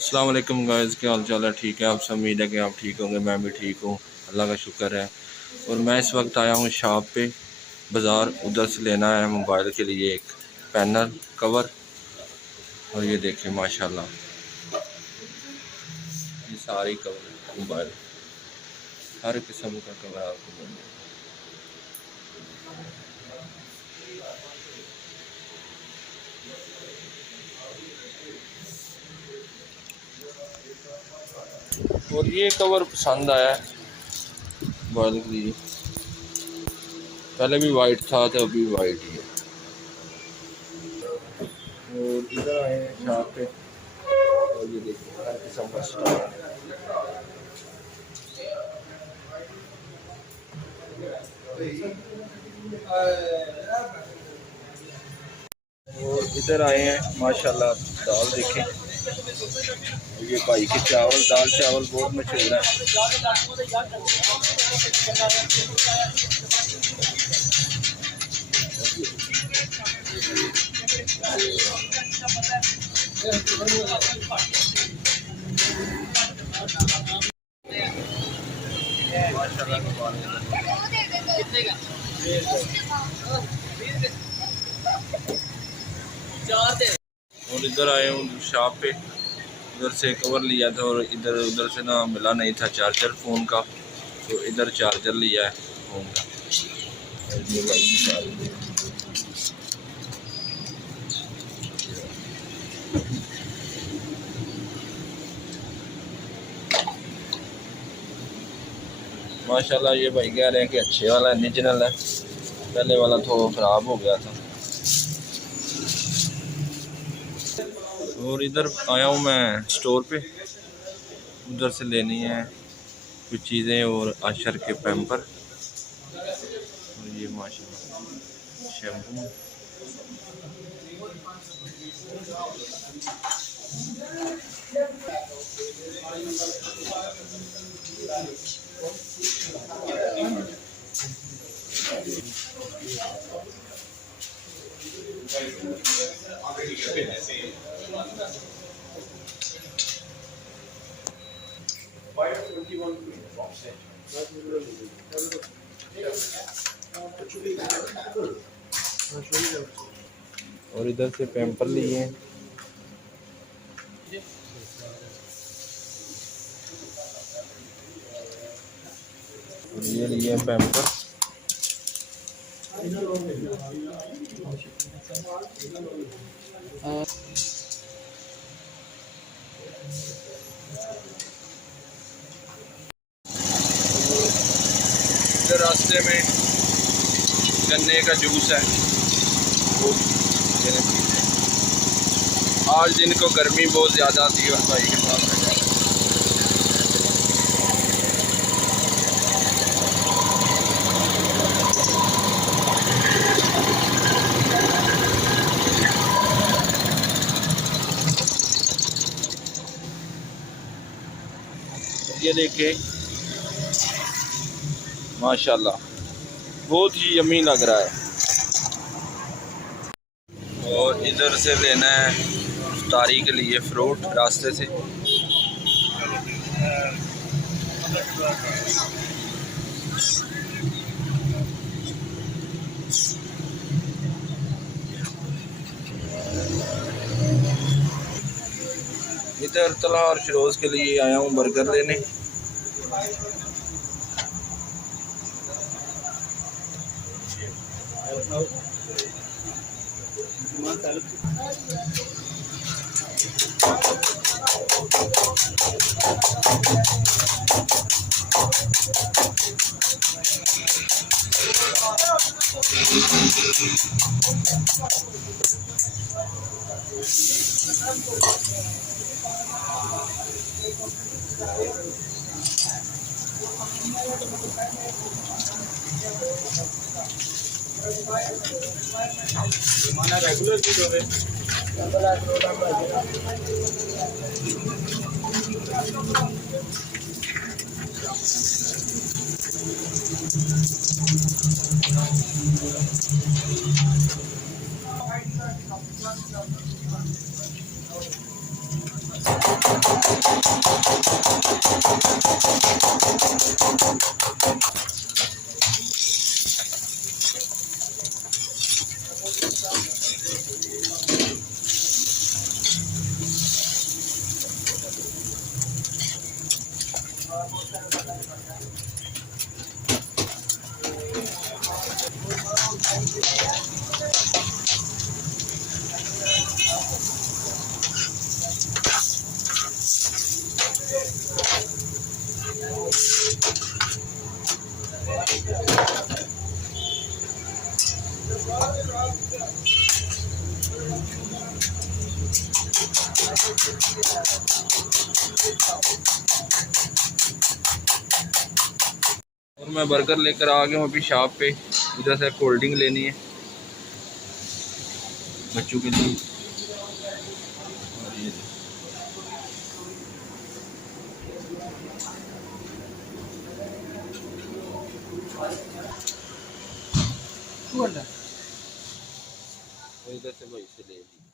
अस्सलाम वालेकुम गाइस, क्या हाल चाल है? ठीक है, आप सब उम्मीद है कि आप ठीक होंगे। मैं भी ठीक हूँ, अल्लाह का शुक्र है। और मैं इस वक्त आया हूँ शॉप पे, बाज़ार। उधर से लेना है मोबाइल के लिए एक पैनल कवर। और ये देखिए माशाल्लाह, ये सारी कवर मोबाइल, हर किस्म का कवर आपको मिल जाएगा। और ये कवर पसंद आया मोबाइल के लिए। पहले भी वाइट था तो अभी वाइट ही है। और इधर आए हैं शॉप पे, और ये देखिए हर किस्म का स्टॉक है। और इधर आए हैं माशाल्लाह, दाल देखें। ये भाई के चावल, दाल चावल बहुत मशहूर है। और इधर आए हूँ शॉप पे, उधर से कवर लिया था और इधर उधर से ना मिला नहीं था चार्जर फ़ोन का, तो इधर चार्जर लिया है फ़ोन का। ये भाई माशाल्लाह, ये भाई कह रहे हैं कि अच्छे वाला ओरिजिनल है, पहले वाला तो ख़राब हो गया था। और इधर आया हूँ मैं स्टोर पे, उधर से लेनी है कुछ चीज़ें और आशर के पैम्पर। और ये माशाल्लाह शैम्पू। और इधर से पैम्पर लिए हैं। और ये लिए पैम्पर। इधर रास्ते में गन्ने का जूस है, वो आज दिन को गर्मी बहुत ज़्यादा थी और भाई के साथ ये देखे माशाल्लाह बहुत ही यमी लग रहा है। और इधर से लेना है इफ्तारी के लिए फ्रूट रास्ते से। इधर तला और शरोज के लिए आया हूँ बर्गर लेने। रेगुलर भी हो और मैं बर्गर लेकर आ गया हूँ अभी शॉप पे। उधर से कोल्ड ड्रिंक लेनी है बच्चों के लिए। और ये इधर से भाई से ले ली।